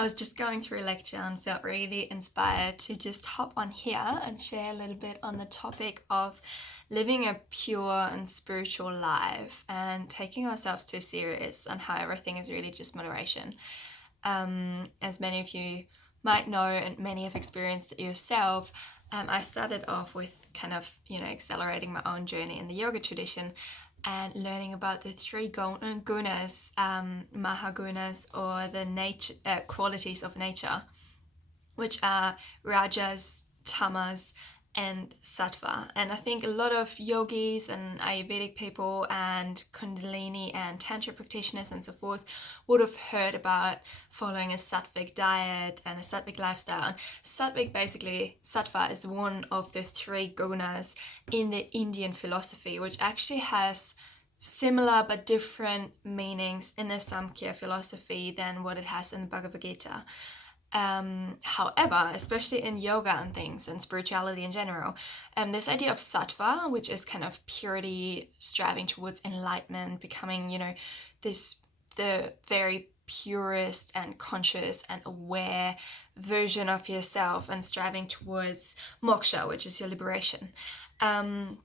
I was just going through a lecture and felt really inspired to just hop on here and share a little bit on the topic of living a pure and spiritual life and taking ourselves too serious and how everything is really just moderation. As many of you might know, and many have experienced it yourself, I started off with kind of, accelerating my own journey in the yoga tradition and learning about the three gunas, mahagunas, or the nature qualities of nature, which are rajas, tamas, and sattva. And I think a lot of yogis and Ayurvedic people and Kundalini and Tantra practitioners and so forth would have heard about following a sattvic diet and a sattvic lifestyle. And sattva is one of the three gunas in the Indian philosophy, which actually has similar but different meanings in the Samkhya philosophy than what it has in the Bhagavad Gita. However, especially in yoga and things and spirituality in general, this idea of sattva, which is kind of purity, striving towards enlightenment, becoming, the very purest and conscious and aware version of yourself and striving towards moksha, which is your liberation. That's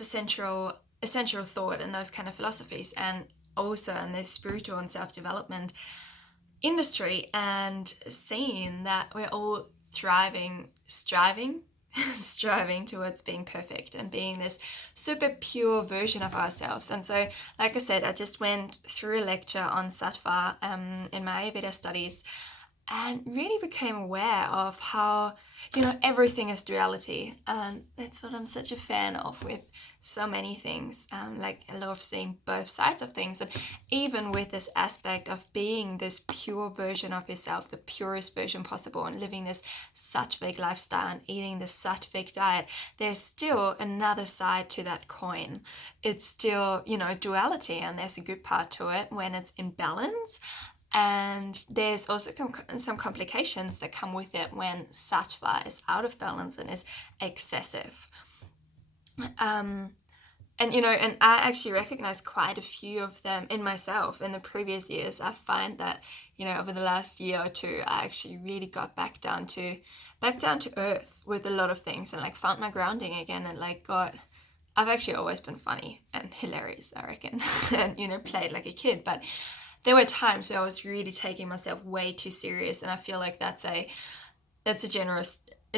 essential thought in those kind of philosophies, and also in this spiritual and self-development industry, and seeing that we're all striving towards being perfect and being this super pure version of ourselves. And so, like I said, I just went through a lecture on sattva in my Ayurveda studies and really became aware of how, everything is duality. And that's what I'm such a fan of with so many things. Like, I love seeing both sides of things. And even with this aspect of being this pure version of yourself, the purest version possible, and living this sattvic lifestyle and eating this sattvic diet, there's still another side to that coin. It's still, duality, and there's a good part to it when it's in balance. And there's also some complications that come with it when sattva is out of balance and is excessive. And I actually recognize quite a few of them in myself in the previous years. I find that, over the last year or two, I actually really got back down to earth with a lot of things, and like found my grounding again, and I've actually always been funny and hilarious, I reckon, and, played like a kid, but there were times where I was really taking myself way too serious, and I feel like that's a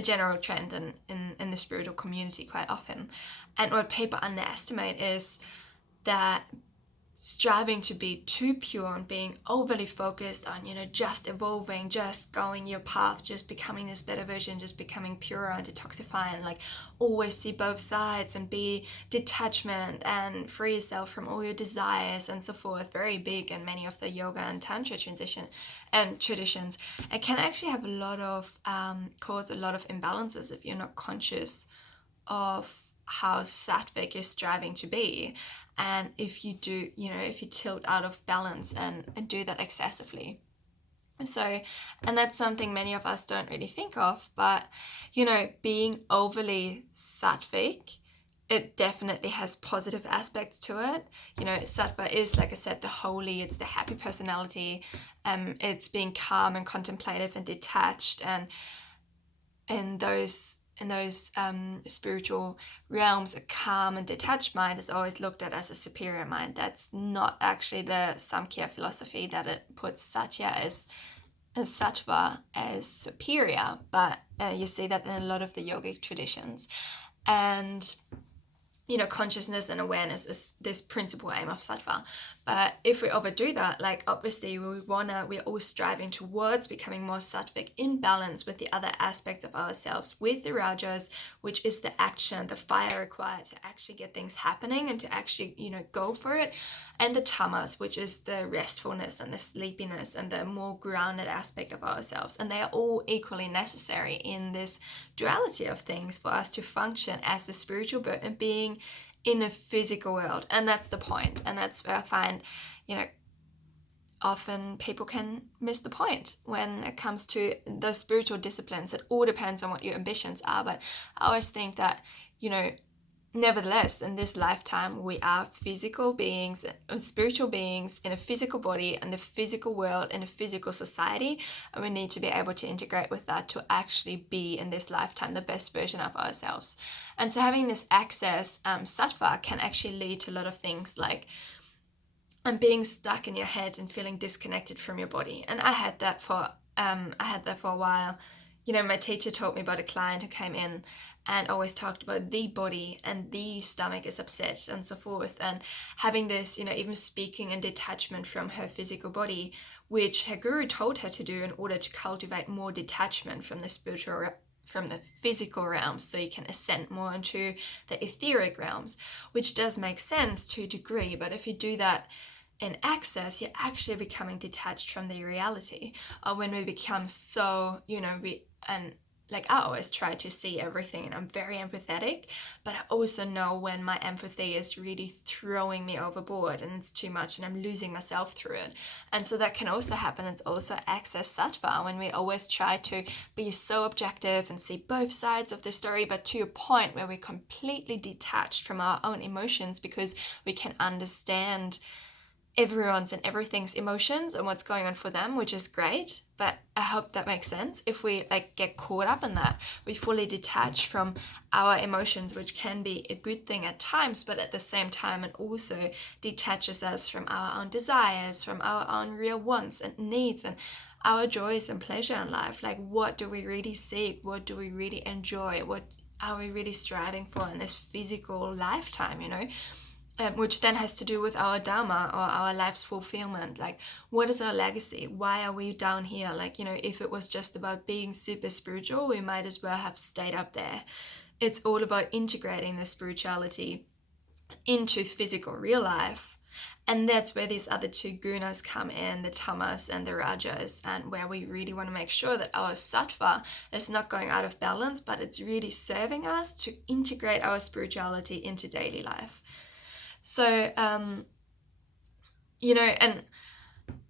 general trend in the spiritual community quite often. And what people underestimate is that striving to be too pure and being overly focused on, just evolving, just going your path, just becoming this better version, just becoming purer and detoxifying, like always see both sides and be detachment and free yourself from all your desires and so forth, very big in many of the yoga and tantra traditions. It can actually have cause a lot of imbalances if you're not conscious of how sattvic you're striving to be, and if you tilt out of balance and do that excessively. So, and that's something many of us don't really think of, but being overly sattvic, it definitely has positive aspects to it. Sattva is, like I said, the holy, it's the happy personality, it's being calm and contemplative and detached, and in those spiritual realms, a calm and detached mind is always looked at as a superior mind. That's not actually the Samkhya philosophy, that it puts sattva as superior, but you see that in a lot of the yogic traditions. And consciousness and awareness is this principal aim of sattva. But if we overdo that, like obviously we're always striving towards becoming more sattvic in balance with the other aspects of ourselves, with the rajas, which is the action, the fire required to actually get things happening and to actually, go for it, and the tamas, which is the restfulness and the sleepiness and the more grounded aspect of ourselves. And they are all equally necessary in this duality of things for us to function as a spiritual being in a physical world. And that's the point. And that's where I find, often people can miss the point when it comes to those spiritual disciplines. It all depends on what your ambitions are. But I always think that, nevertheless, in this lifetime, we are physical beings, spiritual beings in a physical body and the physical world in a physical society. And we need to be able to integrate with that to actually be in this lifetime the best version of ourselves. And so having this access, sattva, can actually lead to a lot of things like being stuck in your head and feeling disconnected from your body. And I had that for a while. My teacher told me about a client who came in and always talked about the body and the stomach is upset and so forth. And having this, even speaking in detachment from her physical body, which her guru told her to do in order to cultivate more detachment from the from the physical realms, so you can ascend more into the etheric realms, which does make sense to a degree. But if you do that in access, you're actually becoming detached from the reality. Or when we become so, I always try to see everything and I'm very empathetic, but I also know when my empathy is really throwing me overboard and it's too much and I'm losing myself through it. And so that can also happen. It's also access sattva, when we always try to be so objective and see both sides of the story, but to a point where we're completely detached from our own emotions because we can understand everyone's and everything's emotions and what's going on for them, which is great. But I hope that makes sense. If we get caught up in that, we fully detach from our emotions, which can be a good thing at times, but at the same time it also detaches us from our own desires, from our own real wants and needs, and our joys and pleasure in life. Like, what do we really seek? What do we really enjoy? What are we really striving for in this physical lifetime, which then has to do with our dharma or our life's fulfillment. Like, what is our legacy? Why are we down here? If it was just about being super spiritual, we might as well have stayed up there. It's all about integrating the spirituality into physical real life. And that's where these other two gunas come in, the tamas and the rajas, and where we really want to make sure that our sattva is not going out of balance, but it's really serving us to integrate our spirituality into daily life. So, and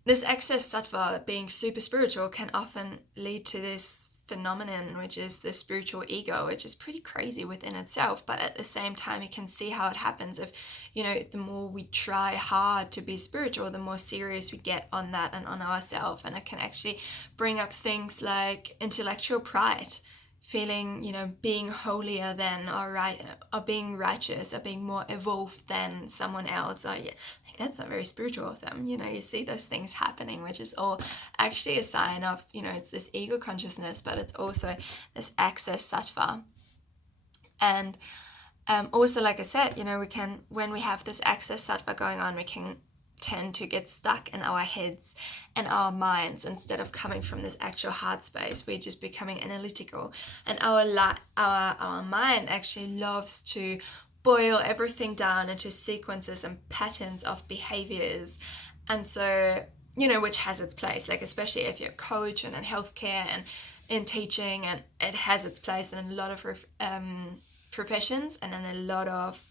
this excess sattva, being super spiritual, can often lead to this phenomenon, which is the spiritual ego, which is pretty crazy within itself. But at the same time, you can see how it happens if, the more we try hard to be spiritual, the more serious we get on that and on ourselves. And it can actually bring up things like intellectual pride, feeling, being holier than, or being righteous, or being more evolved than someone else. Or that's not very spiritual of them. You see those things happening, which is all actually a sign of, it's this ego consciousness, but it's also this excess sattva. And also, like I said, when we have this excess sattva going on, we can tend to get stuck in our heads and our minds instead of coming from this actual heart space. We're just becoming analytical, and our mind actually loves to boil everything down into sequences and patterns of behaviors. And so, which has its place, like especially if you're a coach and in healthcare and in teaching, and it has its place in a lot of professions and in a lot of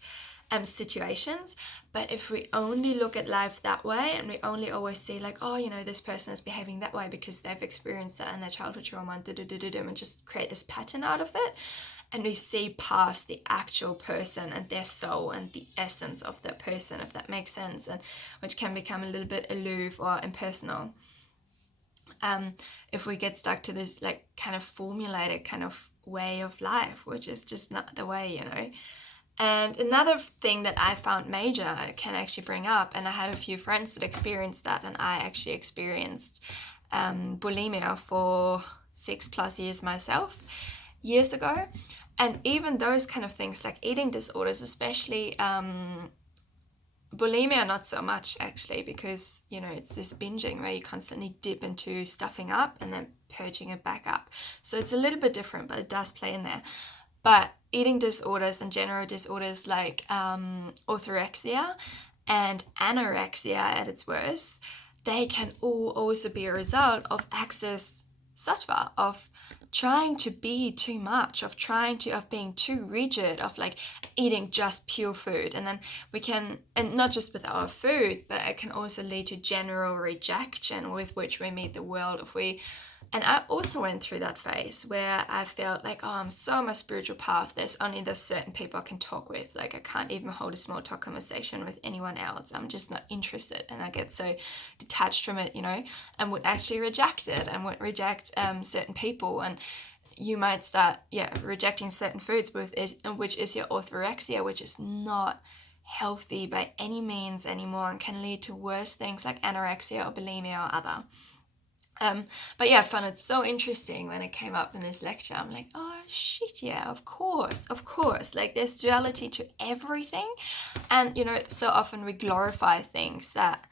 situations. But if we only look at life that way, and we only always see this person is behaving that way because they've experienced that in their childhood trauma, and just create this pattern out of it, and we see past the actual person and their soul and the essence of that person, if that makes sense, and which can become a little bit aloof or impersonal. If we get stuck to this kind of formulated kind of way of life, which is just not the way, And another thing that I found major can actually bring up, and I had a few friends that experienced that, and I actually experienced bulimia for 6+ years myself, years ago. And even those kind of things like eating disorders, especially bulimia, not so much actually, because, it's this binging where you constantly dip into stuffing up and then purging it back up. So it's a little bit different, but it does play in there. But eating disorders and general disorders like orthorexia and anorexia at its worst, they can all also be a result of excess sattva, of trying to be too much, of being too rigid, of like eating just pure food. And then we can, and not just with our food, but it can also lead to general rejection with which we meet the world. And I also went through that phase where I felt like, oh, I'm so on my spiritual path. There's only this certain people I can talk with. Like, I can't even hold a small talk conversation with anyone else. I'm just not interested. And I get so detached from it, and would actually reject it and would reject certain people. And you might start, rejecting certain foods, which is your orthorexia, which is not healthy by any means anymore and can lead to worse things like anorexia or bulimia or other. But yeah, I found it so interesting when it came up in this lecture. I'm like, oh shit, yeah, of course. Like, there's duality to everything, and so often we glorify things that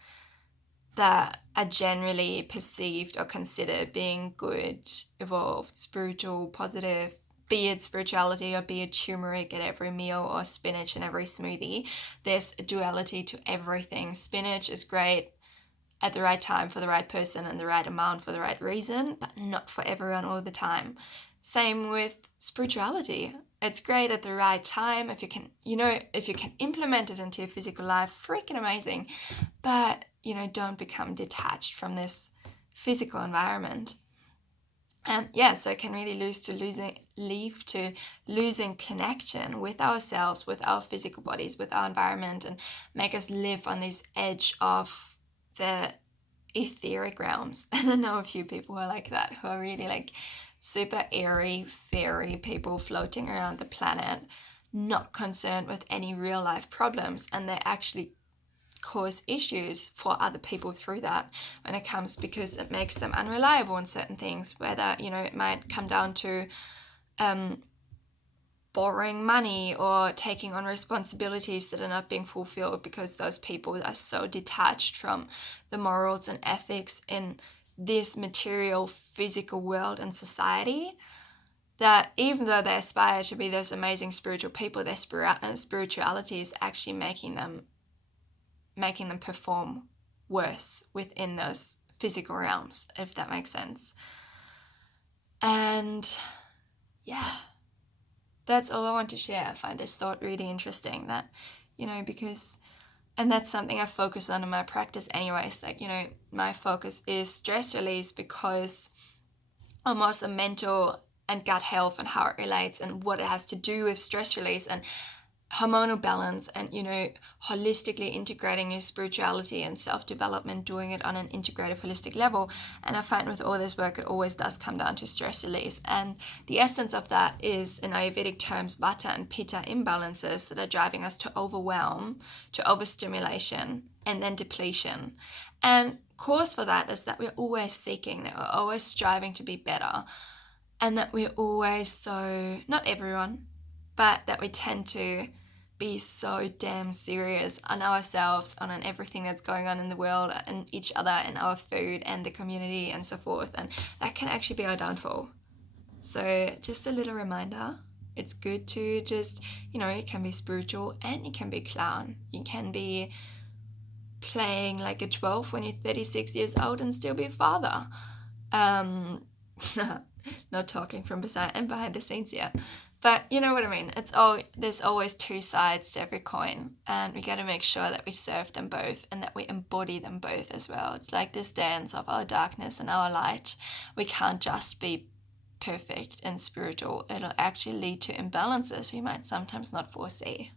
are generally perceived or considered being good, evolved, spiritual, positive. Be it spirituality or be it turmeric at every meal or spinach in every smoothie. There's a duality to everything. Spinach is great at the right time for the right person and the right amount for the right reason, but not for everyone all the time. Same with spirituality. It's great at the right time if you can implement it into your physical life, freaking amazing. But don't become detached from this physical environment. And so it can really lead to losing connection with ourselves, with our physical bodies, with our environment, and make us live on this edge of the etheric realms. And I know a few people who are like that, who are really like super airy, fairy people floating around the planet, not concerned with any real life problems, and they actually cause issues for other people through that because it makes them unreliable in certain things, whether it might come down to borrowing money or taking on responsibilities that are not being fulfilled because those people are so detached from the morals and ethics in this material physical world and society, that even though they aspire to be those amazing spiritual people, their spirituality is actually making them perform worse within those physical realms, if that makes sense. And that's all I want to share. I find this thought really interesting, that, and that's something I focus on in my practice anyways. Like, my focus is stress release, because almost a mental and gut health and how it relates and what it has to do with stress release and hormonal balance, and holistically integrating your spirituality and self-development, doing it on an integrative holistic level. And I find with all this work, it always does come down to stress release, and the essence of that is, in Ayurvedic terms, vata and pitta imbalances that are driving us to overwhelm, to overstimulation, and then depletion. And cause for that is that we're always seeking, that we're always striving to be better, and that we're always not everyone, but that we tend to be so damn serious on ourselves, on everything that's going on in the world and each other and our food and the community and so forth. And that can actually be our downfall. So just a little reminder, it's good to just, you can be spiritual and you can be clown. You can be playing like a 12 when you're 36 years old and still be a father. Not talking from behind the scenes here. But you know what I mean. There's always two sides to every coin, and we got to make sure that we serve them both and that we embody them both as well. It's like this dance of our darkness and our light. We can't just be perfect and spiritual. It'll actually lead to imbalances we might sometimes not foresee.